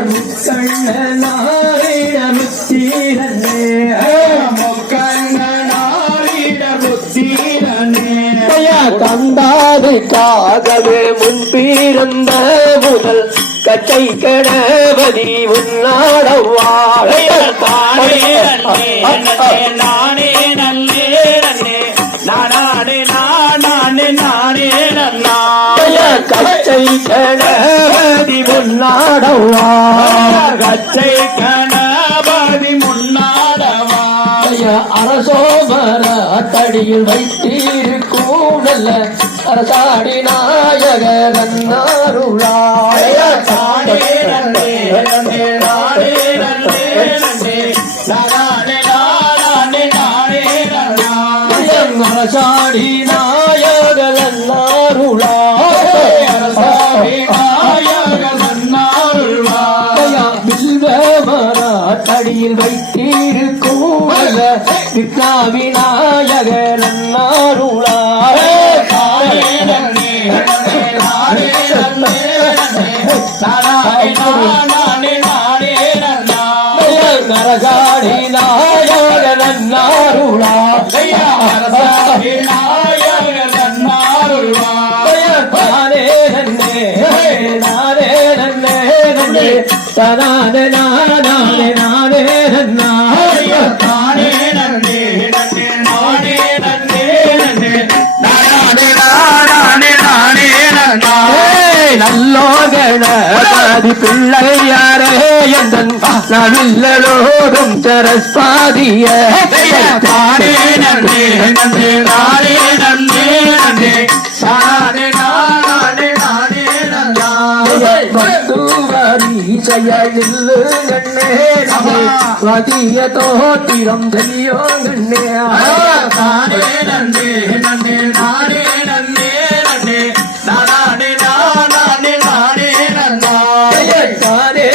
முக்கண்ணனாரிட காதவே முன் பிறந்த முதல் கச்சை கணபதி உன்னாடவாழ நானே நல்லே நன்னே நானே நானே நானே நன்னா கச்சை கணபதி உன்னாடவாழ கச்சை கணபதி முன்னாடவா? அரசோமர தடியில் வைத்தீருக்கும் நல்ல அரசாடி நாயக நன்னாருளாய நானே நன்னே தடியில் வைத்தீருக்கும் நல்ல விநாயக நன்னாருளாய நன்னே தனானே நானே நானே நன்னா நல்லோகணபதி பிள்ளை யாரே எந்தன் நவில்லோடும் சரஸ்பாதிய செயலில்லு கண்ணே வதிய தோத்திரம் செய்யோ கண்ணே தானே நன்னே நன்னே நானே நன்னே நன்னே தனானே நானே நானே நன்னா தன்னம் நானே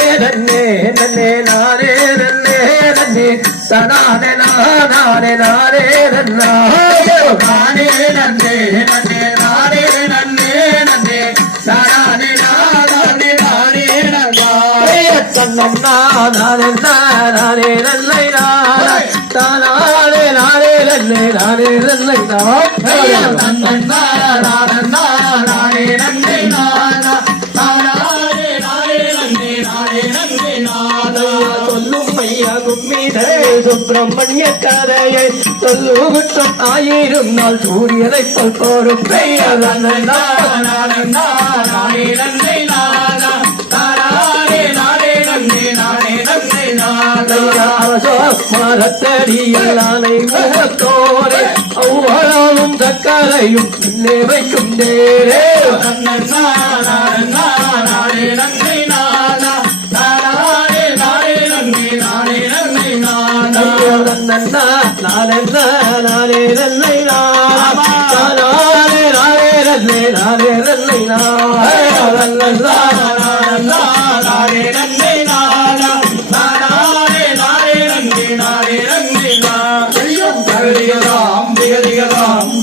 நானே நல்லை நானே தானே நானே நல்லே நானே நல்லை சொல்லும் ஐயா கும்மிடே சுப்பிரமணிய கதையை சொல்லு குற்றம் ஆயிரம் நாள் சூரியனை போல் போரும் பெயர் மரத்தடியில் ஆனை முகத்தோரே அவ்வளவும் தக்கரையும் பின்னே வைக்கும் நேரே. நன்னா நானே நானே. நல்லை நானே. நானே நல்லே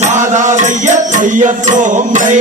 தாதா நல்லை ஐயத்தோம் கை.